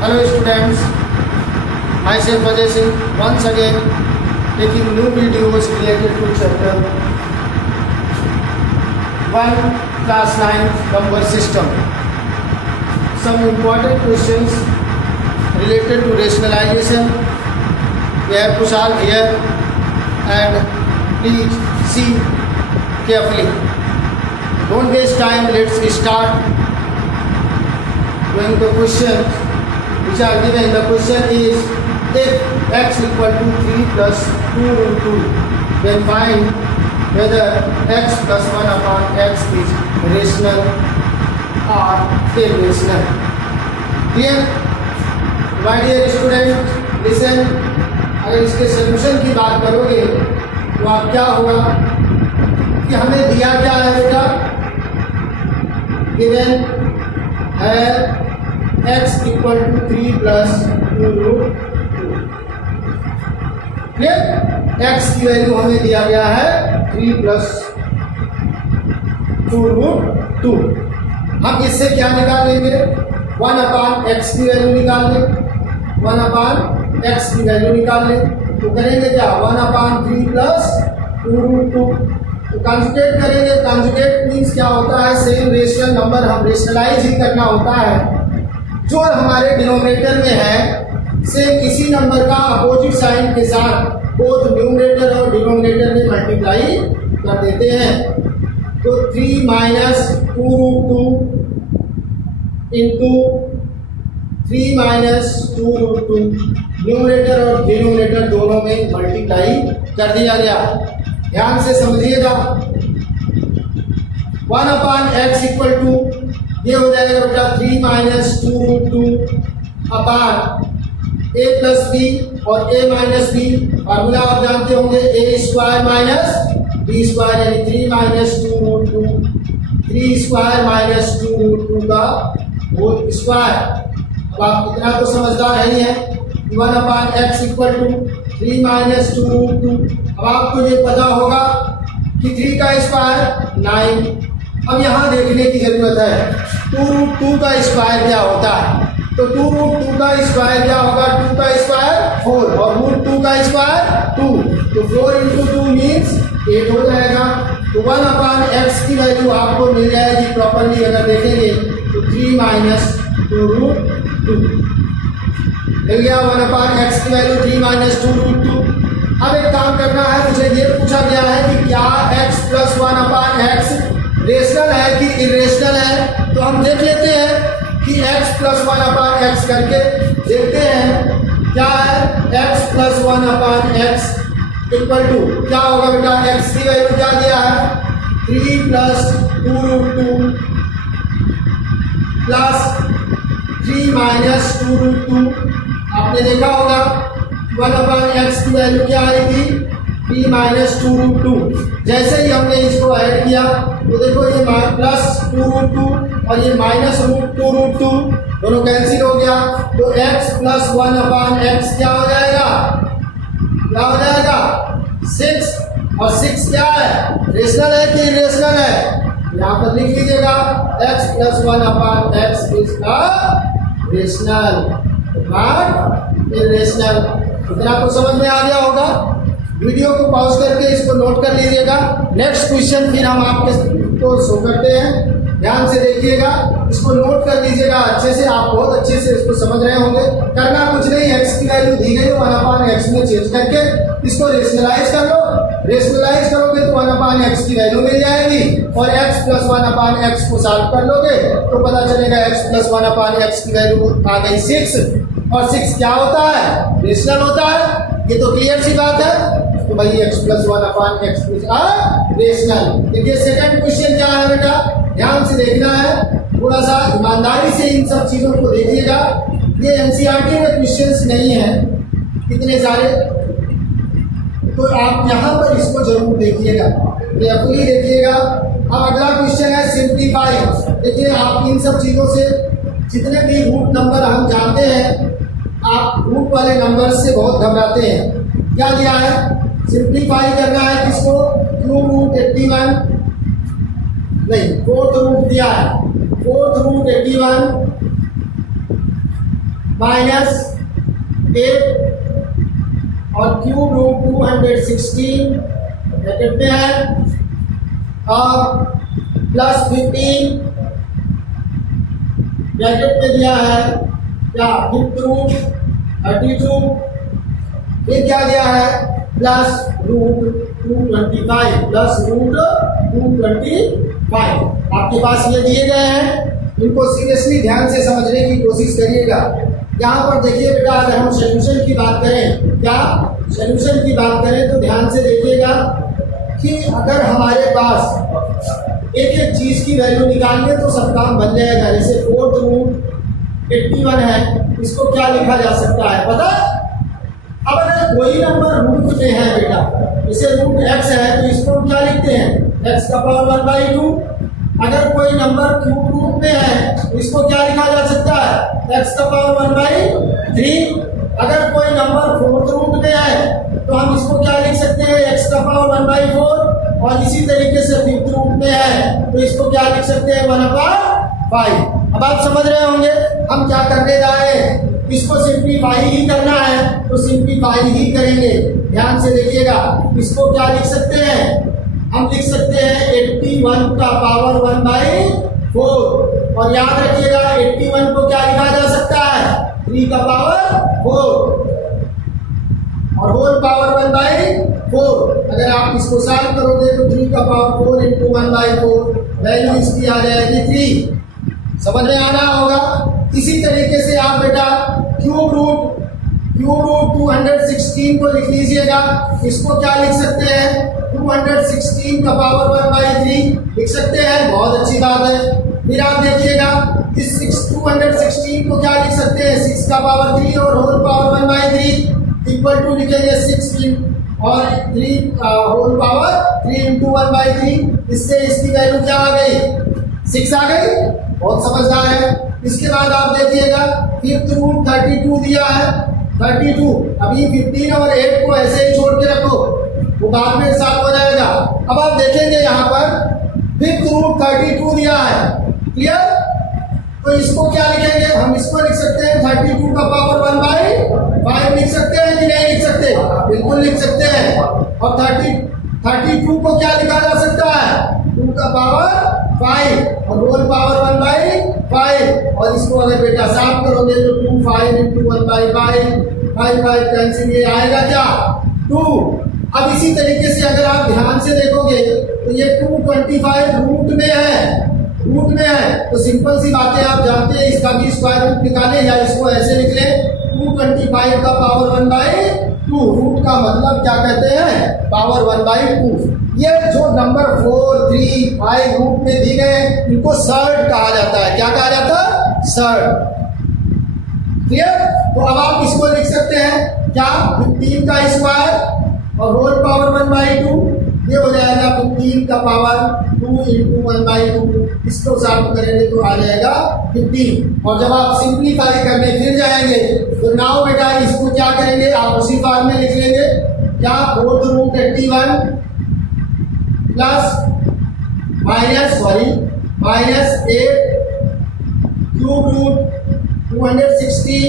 Hello students, myself Ajay Singh once again taking new videos related to chapter 1 class 9 number system. Some important questions related to rationalization we have to solve here and please see carefully. Don't waste time, let's start doing the questions which are given. The question is, if x equal to 3 plus 2 root 2, then find whether x plus 1 upon x is rational or irrational. Clear? My dear student, listen. अगर इसके solution की बात करोगे तो आप क्या होगा कि हमें दिया क्या है बेटा, गिवन है x equal to 3 plus 2 root 2। x की वैल्यू हमें दिया गया है 3 प्लस 2 रूट 2। हम इससे क्या निकाल लेंगे, 1 अपान x की वैल्यू निकाल लें, 1 अपान x की वैल्यू निकाल लें तो करेंगे क्या, 1 अपान 3 प्लस 2 रूट 2। तो कंजुगेट करेंगे। कंजुगेट मीन्स क्या होता है, सेम रेशनल नंबर हम रेशनलाइज ही करना होता है। जो हमारे डिनोमिनेटर में है सेम इसी नंबर का अपोजिट साइन के साथ बोथ न्यूमरेटर और डिनोमिनेटर में मल्टीप्लाई कर देते हैं। तो 3 minus 2 root 2 into 3 minus 2 root 2 numerator और डिनोमिनेटर दोनों में मल्टीप्लाई कर दिया गया। ध्यान से समझिएगा। 1 अपान एक्स इक्वल टू ये हो जाएगा बेटा 3 minus 2 root 2 upon a plus b और ए माइनस बी। फार्मूला आप जानते होंगे, a square minus b square यानी 3 minus 2 root 2, 3 square minus 2 root 2 का होल स्क्वायर। अब आप इतना तो समझदार नहीं है। 1 upon x equal to 3 minus 2 root 2। अब आपको ये पता होगा कि 3 का स्क्वायर 9। अब यहाँ देखने की जरूरत है 2 रूट 2 का स्क्वायर क्या होता है। तो 2 रूट 2 का स्क्वायर क्या होगा, 2 का स्क्वायर 4 और रूट 2 का स्क्वायर 2। तो 4 इंटू 2 मीन्स 8 हो जाएगा। तो 1 अपान एक्स की वैल्यू आपको मिल जाएगी प्रॉपरली अगर देखेंगे तो 3 माइनस 2 रूट 2 मिल गया। 1 अपान एक्स की वैल्यू 3 माइनस 2 रूट 2। अब एक काम करना है, मुझे ये पूछा गया है कि क्या x plus 1 upon x rational है कि इरेशनल है। तो हम देख लेते हैं कि x प्लस 1 अपान एक्स करके देखते हैं क्या है। x plus 1 upon x equal to क्या होगा बेटा, x की वैल्यू क्या दिया है 3 plus 2 root 2 plus 3 minus 2 root 2। आपने देखा होगा 1 अपान एक्स की वैल्यू क्या आई थी 3 माइनस 2 रूट 2। जैसे ही हमने इसको ऐड किया तो देखो ये प्लस 2 रूट 2 और ये माइनस रूट 2 रूट 2 दोनों कैंसिल हो गया। तो x प्लस 1 अपान एक्स क्या हो जाएगा, क्या हो जाएगा 6। और 6 क्या है, रेशनल है कि इरेशनल है, यहाँ पर लिख लीजिएगा x plus 1 upon x is rational not irrational. इतना तो समझ में आ गया होगा। वीडियो को पॉज करके इसको नोट कर लीजिएगा। नेक्स्ट क्वेश्चन फिर हम आपको शो करते हैं, ध्यान से देखिएगा, इसको नोट कर लीजिएगा अच्छे से। आप बहुत अच्छे से इसको समझ रहे होंगे। करना कुछ नहीं, x की वैल्यू दी गई 1 अपान एक्स में चेंज करके इसको रेशनलाइज कर लो। रेशनलाइज करोगे तो 1 अपान एक्स की वैल्यू मिल जाएगी और x प्लस 1 अपान एक्स को सॉल्व कर लोगे तो पता चलेगा x प्लस 1 अपान एक्स की वैल्यू आ गई 6। और 6 क्या होता है, रेशनल होता है। ये तो क्लियर सी बात है। तो भाई x plus 1 upon x is rational. देखिए सेकंड क्वेश्चन क्या है बेटा, ध्यान से देखना है, थोड़ा सा ईमानदारी से इन सब चीजों को देखिएगा। ये एनसीईआरटी में क्वेश्चंस नहीं है कितने सारे, तो आप यहाँ पर इसको जरूर देखिएगा, केयरफुली देखिएगा। अब अगला क्वेश्चन है सिंप्लीफाई। देखिए आप इन सब चीजों से जितने भी रूट नंबर हम जानते हैं, आप रूट वाले नंबर से बहुत घबराते हैं। क्या दिया है, सिंप्लीफाई करना है किसको, क्यूब रूट 81 नहीं, फोर्थ रूट दिया है, फोर्थ रूट 81 माइनस 8 और क्यूब रूट 216 ब्रैकेट में है और प्लस 15 ब्रैकेट में दिया है क्या फिफ्थ रूट 32 फिर क्या दिया है प्लस रूट 225 प्लस रूट 225 आपके पास ये दिए गए हैं। इनको सीरियसली ध्यान से समझने की कोशिश करिएगा। यहाँ पर देखिए बेटा, अगर हम सॉल्यूशन की बात करें, क्या सॉल्यूशन की बात करें तो ध्यान से देखिएगा कि अगर हमारे पास एक एक चीज की वैल्यू निकालेंगे तो सब काम बन जाएगा। जैसे फोर्थ रूट 81 है, इसको क्या लिखा जा सकता है पता? अब अगर कोई नंबर रूट में है बेटा, जैसे रूट x है तो इसको हम क्या लिखते हैं x का पावर 1/2। अगर कोई नंबर क्यूब रूट में है तो इसको क्या लिखा जा सकता है x का पावर 1/3। अगर कोई नंबर फोर्थ रूट में है तो हम इसको क्या लिख सकते हैं x का पावर 1/4। और इसी तरीके से फिफ्थ रूट में है तो इसको क्या लिख सकते हैं 1/5। अब आप समझ रहे होंगे हम क्या करने जा रहे हैं, इसको सिंप्लीफाई ही करना है तो सिंप्लीफाई ही करेंगे। ध्यान से देखिएगा, इसको क्या लिख सकते हैं, हम लिख सकते हैं 81 का पावर 1/4। और याद रखिएगा 81 को क्या लिखा जा सकता है 3 का पावर 4 और होल पावर 1/4। अगर आप इसको सॉल्व करोगे तो 3 का पावर 4 इंटू 1/4 वैल्यू इसकी आ जाएगी 3। समझ में आना होगा। इसी तरीके से आप बेटा क्यूब रूट 216 को लिख लीजिएगा। इसको क्या लिख सकते हैं 216 का पावर 1/3 लिख सकते हैं, बहुत अच्छी बात है। फिर आप देखिएगा इस 216 को क्या लिख सकते हैं 6 का पावर 3 और होल पावर 1/3 इक्वल टू लिखेंगे 6 और 3 होल पावर 3 इंटू 1/3। इससे इसकी वैल्यू क्या आ गई 6 आ गई, बहुत समझदार है। इसके बाद आप देखिएगा फिफ्थ रूट 32 दिया है 32। अभी 15 और 8 को ऐसे ही छोड़ के रखो, वो बाद में साफ हो जाएगा। अब आप देखेंगे यहाँ पर फिफ्थ रूट 32 दिया है, क्लियर? तो इसको क्या लिखेंगे, हम इसको लिख सकते हैं 32 का पावर 1/5 लिख सकते हैं कि नहीं लिख सकते? बिल्कुल लिख सकते हैं। और 32 को क्या लिखा जा सकता है 2 का पावर 5 और होल पावर 1/5। और इसको अगर बेटा साफ करोगे तो 2 5 इंटू 1/5 5 कैंसिल, ये आएगा क्या 2। अब इसी तरीके से अगर आप ध्यान से देखोगे तो ये 225 रूट में है तो सिंपल सी बातें आप जानते हैं, इसका भी स्क्वायर रूट निकालें या इसको ऐसे लिख लें 225 का पावर 1/2। रूट का मतलब क्या कहते हैं पावर 1/2। ये जो नंबर 4 3 5 रूट में दी गए इनको सर्ड कहा जाता है। क्या कहा जाता है सर्ड, क्लियर? तो अब आप इसको लिख सकते हैं क्या 15 का स्क्वायर और होल पावर 1/2, ये हो जाएगा 15 का पावर 2 इंटू 1/2। इसको सॉल्व करेंगे तो आ जाएगा 15। और जब आप सिंप्लीफाई करने फिर जाएंगे तो नाउ बेटा इसको क्या करेंगे आप उसी फॉर्म में लिख लेंगे क्या fourth root 81 plus minus 8 cube root 216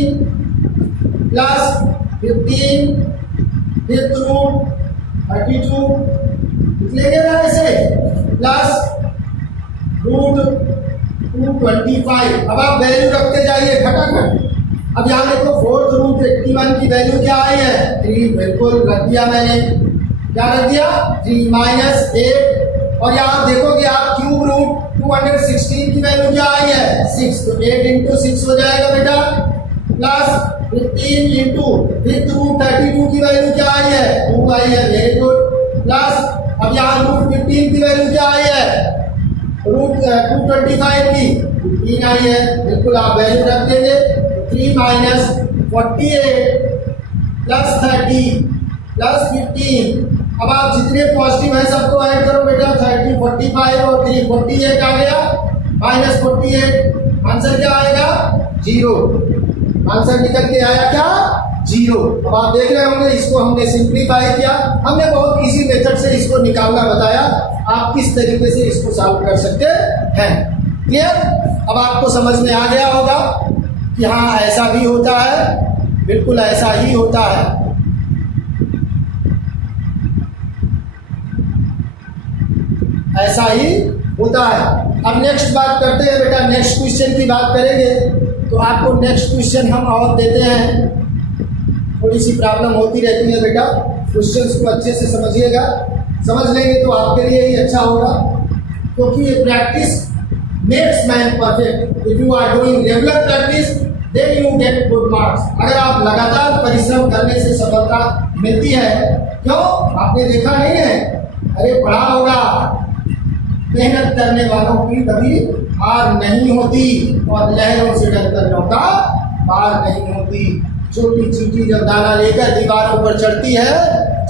plus 15 fifth root 32 लिख लेंगे ना ऐसे प्लस रूट 225। अब आप वैल्यू रखते जाइए खटाखट। अब यहाँ देखो फोर्थ रूट 81 की वैल्यू क्या आई है 3, बिल्कुल रख दिया मैंने। क्या रख दिया 3 माइनस 8। और यहाँ देखोगे आप क्यूब रूट 216 की वैल्यू क्या आई है 6, तो 8 इंटू 6 हो जाएगा बेटा प्लस 15 इंटू फिफ्थ रूट 32 की वैल्यू क्या आई है 2 आई है, वेरी गुड। प्लस अब यहाँ रूट 15 की वैल्यू क्या आई है रूट 225 की 15 आई है, बिल्कुल आप वैल्यू रख देंगे। 3 माइनस 48 प्लस 30 प्लस 15। अब आप जितने पॉजिटिव है सबको ऐड करो बेटा 30 45 और 3 48 आ गया माइनस 48। आंसर क्या आएगा 0। आंसर निकल के आया क्या 0। अब आप देख रहे होंगे इसको हमने सिंप्लीफाई किया, हमने बहुत इजी मेथड से इसको निकालना बताया। आप किस तरीके से इसको सॉल्व कर सकते हैं, क्लियर? अब आपको समझ में आ गया होगा यहाँ ऐसा भी होता है, बिल्कुल ऐसा ही होता है। ऐसा ही होता है। अब नेक्स्ट बात करते हैं बेटा, नेक्स्ट क्वेश्चन की बात करेंगे तो आपको नेक्स्ट क्वेश्चन हम और देते हैं। थोड़ी सी प्रॉब्लम होती रहती है बेटा, क्वेश्चंस को अच्छे से समझिएगा, समझ लेंगे तो आपके लिए ही अच्छा होगा, क्योंकि ये practice makes man perfect. If you are doing regular practice then you get good marks. अगर आप लगातार परिश्रम करने से सफलता मिलती है। क्यों? आपने देखा नहीं है? अरे पढ़ा होगा, मेहनत करने वालों की कभी हार नहीं होती और लहरों से डरकर नौका पार नहीं होती। छोटी चींटी जब दाना लेकर दीवारों पर चढ़ती है,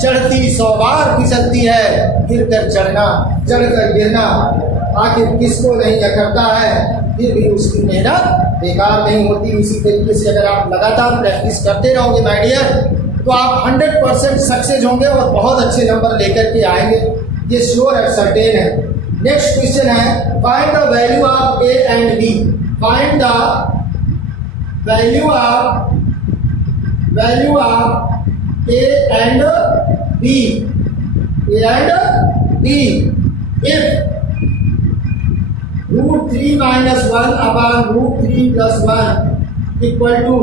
चढ़ती 100 बार फिसलती है, गिर कर चढ़ना, चढ़ कर गिरना आखिर किसको नहीं करता है, फिर भी उसकी मेहनत बेकार नहीं होती। इसी तरीके से अगर आप लगातार प्रैक्टिस करते रहोगे माय डियर, तो आप 100% सक्सेस होंगे और बहुत अच्छे नंबर लेकर के आएंगे, ये श्योर एंड सर्टेन है। नेक्स्ट क्वेश्चन है, find the value of a and b. Find the value of A and B. A and B. If √3 minus 1 upon √3 plus 1 equal to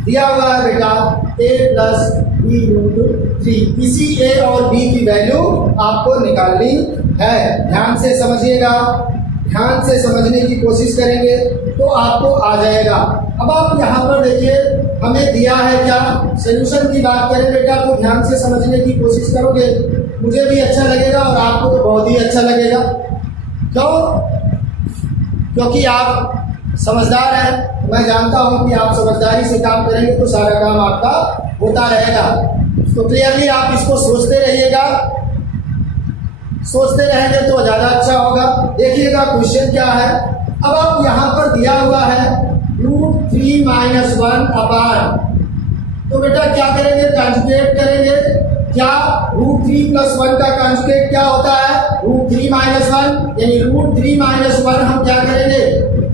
दिया हुआ है बेटा A plus B √3। इसी A और B की value आपको निकालनी है। ध्यान से समझिएगा, ध्यान से समझने की कोशिश करेंगे तो आपको आ जाएगा। अब आप यहाँ पर देखिए, हमें दिया है क्या, सोल्यूशन की बात करें बेटा तो ध्यान से समझने की कोशिश करोगे, मुझे भी अच्छा लगेगा और आपको तो बहुत ही अच्छा लगेगा। क्यों? क्योंकि आप समझदार हैं। मैं जानता हूँ कि आप समझदारी से काम करेंगे तो सारा काम आपका होता रहेगा। तो क्लियरली आप इसको सोचते रहिएगा, सोचते रहेंगे तो ज़्यादा अच्छा होगा। देखिएगा क्वेश्चन क्या है। अब आप यहाँ पर दिया हुआ है √3 minus 1 अपान, तो बेटा क्या करेंगे, कंजुगेट करेंगे। क्या √3 plus 1 का कंजुगेट क्या होता है, √3 minus 1, यानी √3 minus 1 हम क्या करेंगे,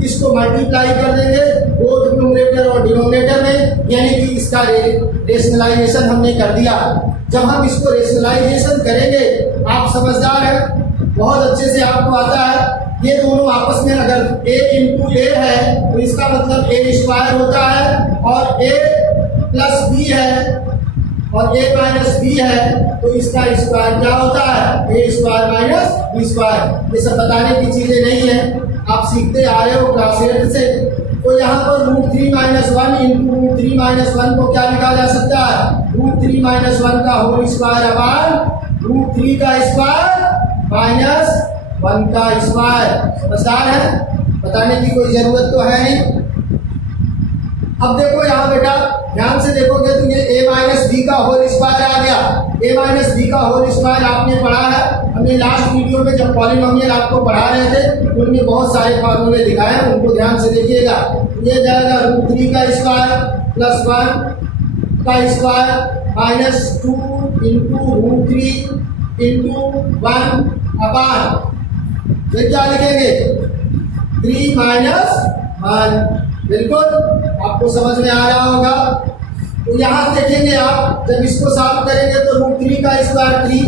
इसको मल्टीप्लाई कर देंगे बोथ न्यूमरेटर और डिनोमिनेटर में, यानी कि इसका रेशनलाइजेशन हमने कर दिया। जब हम इसको रेशनलाइजेशन करेंगे, आप समझदार हैं, बहुत अच्छे से आपको आता है, ये दोनों आपस में अगर a इंटू ए है तो इसका मतलब a स्क्वायर होता है, और a प्लस बी है और a माइनस बी है तो इसका स्क्वायर क्या होता है, a square minus b square. ये सब बताने की चीज़ें नहीं है, आप सीखते आ रहे हो क्लास 8 से। तो यहाँ पर √3 minus 1 इंटू √3 minus 1 को क्या लिखा जा सकता है, √3 minus 1 का होल स्क्वायर अपान √3 का स्क्वायर माइनस 1 का स्क्वायर। समझदार है, बताने की कोई जरूरत तो है नहीं। अब देखो यहाँ बेटा ध्यान से देखोगे तो ये a माइनस बी का होल स्क्वायर आ गया। a माइनस बी का होल स्क्वायर आपने पढ़ा है, हमने लास्ट वीडियो में जब पॉलिनोमियल आपको पढ़ा रहे थे उनमें बहुत सारे फार्मूले दिखाए हैं, उनको ध्यान से देखिएगा। ये जाएगा √3 का स्क्वायर प्लस 1 का स्क्वायर माइनस 2 इंटू √3 इंटू 1 अपान, ये क्या लिखेंगे, 3 minus 1। बिल्कुल आपको समझ में आ रहा होगा। तो यहाँ देखेंगे आप, जब इसको सॉल्व करेंगे तो √3 का स्क्वायर 3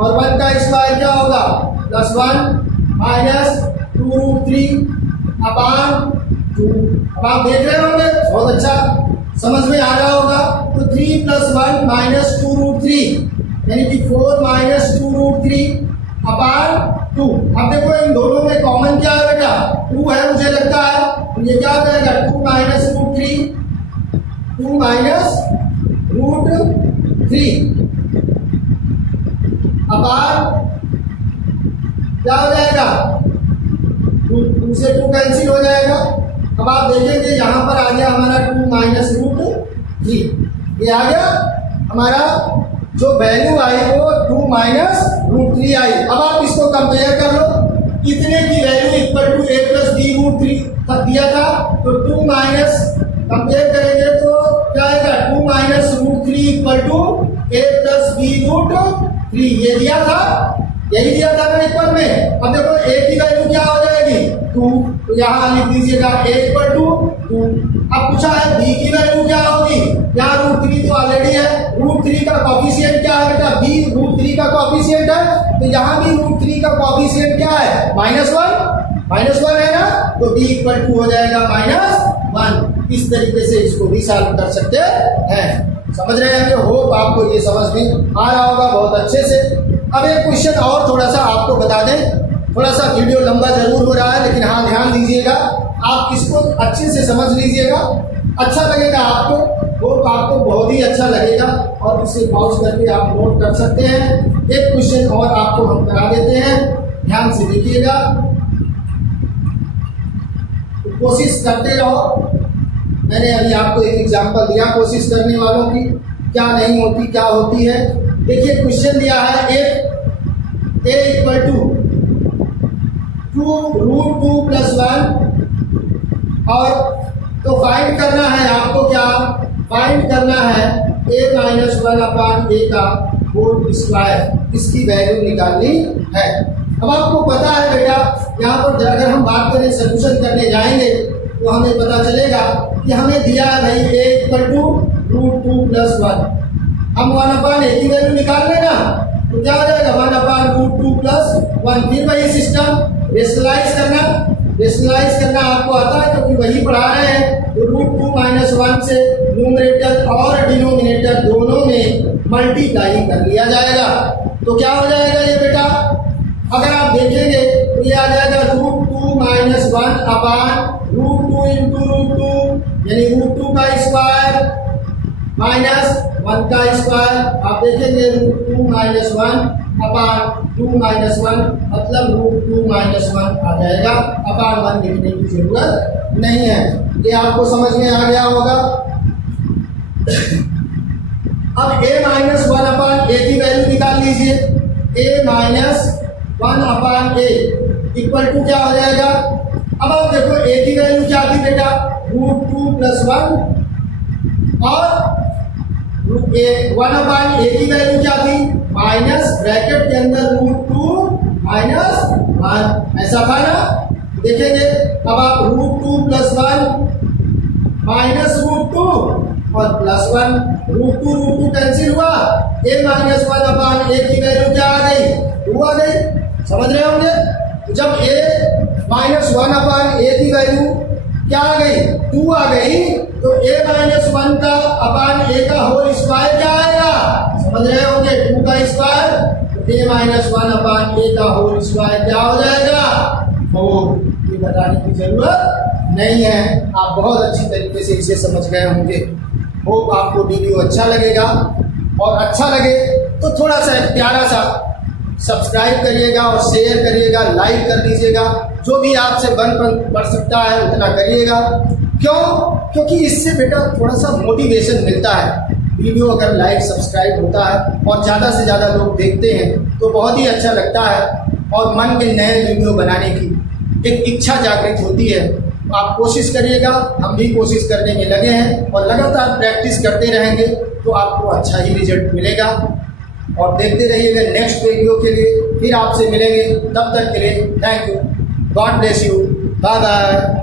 और 1 का स्क्वायर क्या होगा, प्लस 1 माइनस 2√3 अपान 2। अब आप देख रहे होंगे, बहुत अच्छा समझ में आ रहा होगा। तो 3 प्लस 1 माइनस 2√3 यानी कि 4 माइनस 2√3 अपान 2। अब देखो इन दोनों में कॉमन क्या है बेटा, 2 है मुझे लगता है, तो ये क्या हो जाएगा 2 माइनस √3 अपान क्या हो जाएगा, 2 से 2 कैंसिल हो जाएगा। अब आप देखेंगे यहाँ पर आ गया हमारा 2 माइनस √3, ये आ गया हमारा जो वैल्यू आई वो 2 माइनस √3 आई। अब आप इसको कंपेयर कर लो, इतने की value equal to a plus b √3 तक दिया था, तो 2 माइनस कंपेयर करेंगे तो क्या आएगा, 2 minus √3 equal to a plus b √3, ये दिया था, यही दिया था ना इक्वल में। अब देखो a की वैल्यू क्या हो जाएगी 2, तो यहाँ लिख दीजिएगा a इक्वल टू 2 अब पूछा है b की वैल्यू क्या होगी, यहाँ √3 तो ऑलरेडी है, √3 का कॉफिशिएंट क्या है बेटा, b √3 का कॉफिशिएंट है, तो यहाँ भी √3 का कॉफिशिएंट क्या है, -1 है ना, तो b इक्वल टू हो जाएगा -1। इस तरीके से इसको भी सॉल्व कर सकते हैं। समझ रहे हैं? होप आपको ये समझ में आ रहा होगा बहुत अच्छे से। अब एक क्वेश्चन और थोड़ा सा आपको बता दें, थोड़ा सा वीडियो लंबा जरूर हो रहा है, लेकिन हाँ ध्यान दीजिएगा, आप इसको अच्छे से समझ लीजिएगा, अच्छा लगेगा आपको, होप आपको बहुत ही अच्छा लगेगा और इसे पॉज करके आप नोट कर सकते हैं। एक क्वेश्चन और आपको हम करा देते हैं, ध्यान से देखिएगा, तो कोशिश करते रहो। मैंने अभी आपको एक एग्जांपल दिया कोशिश करने वालों की, क्या नहीं होती क्या होती है। देखिए क्वेश्चन दिया है a इक्वल टू 2√2 + 1 और तो फाइंड करना है आपको, क्या फाइंड करना है a-1/a का होल स्क्वायर, इसकी वैल्यू निकालनी है। अब आपको पता है बेटा, यहाँ पर अगर हम बात करें सोल्यूशन करने जाएंगे तो हमें पता चलेगा कि हमें दिया है भाई a इक्वल टू √2 + 1, हम 1/a की वैल्यू निकाल लेना, तो क्या हो जाएगा 1/√2 + 1। फिर वही सिस्टम रेशनलाइज करना आपको आता है क्योंकि वही पढ़ा रहे हैं, तो √2 - 1 से न्यूमरेटर और डिनोमिनेटर दोनों में मल्टीप्लाई कर लिया जाएगा। तो क्या हो जाएगा ये बेटा, अगर आप देखेंगे तो ये आ जाएगा √2 - 1 √2 × √2 यानी √2 का स्क्वायर -1 का स्क्वायर। आप देखेंगे √2 - 1 2 - 1 मतलब √2 - 1 आ जाएगा, अपान 1 लिखने की जरूरत नहीं है। ये आपको समझ में आ गया होगा। अब a-1/a की वैल्यू निकाल लीजिए, a-1/a इक्वल टू क्या हो जाएगा। अब आप देखो a की वैल्यू क्या थी बेटा, √2 + 1 और 1/a की वैल्यू क्या थी, माइनस ब्रैकेट के अंदर √2 - 1 ऐसा था ना। देखेंगे अब आप √2 + 1 -√2 और +1, √2 कैंसिल हुआ, a-1/a की वैल्यू क्या आ गई, 2 आ गई। समझ रहे होंगे, तो जब a-1/a की वैल्यू क्या आ गई, 2 आ गई, तो a-1 का अपान a का होल स्क्वायर क्या आएगा, समझ रहे होंगे 2 का स्क्वायर, तो a-1/a का होल स्क्वायर क्या हो जाएगा 4। ये बताने की जरूरत नहीं है, आप बहुत अच्छी तरीके से इसे समझ गए होंगे। होप आपको वीडियो अच्छा लगेगा, और अच्छा लगे तो थोड़ा सा प्यारा सा सब्सक्राइब करिएगा और शेयर करिएगा, लाइक कर दीजिएगा, जो भी आपसे बढ़ सकता है उतना करिएगा। क्यों? क्योंकि इससे बेटा थोड़ा सा मोटिवेशन मिलता है। वीडियो अगर लाइक सब्सक्राइब होता है और ज़्यादा से ज़्यादा लोग देखते हैं तो बहुत ही अच्छा लगता है, और मन के नए वीडियो बनाने की एक इच्छा जागृत होती है। आप कोशिश करिएगा, हम भी कोशिश करने में लगे हैं, और लगातार प्रैक्टिस करते रहेंगे तो आपको अच्छा ही रिजल्ट मिलेगा। और देखते रहिएगा नेक्स्ट वीडियो के लिए, फिर आपसे मिलेंगे, तब तक के लिए thank you, god bless you, bye bye.